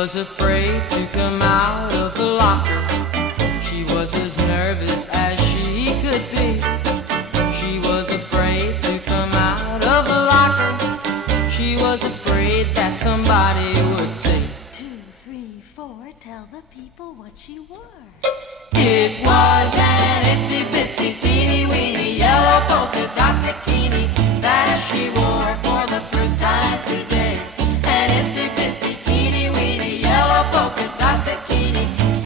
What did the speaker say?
was afraid to come out of the locker. She was as nervous as she could be. She was afraid to come out of the locker. She was afraid that somebody would say, 2, 3, 4, tell the people what she wore. it was an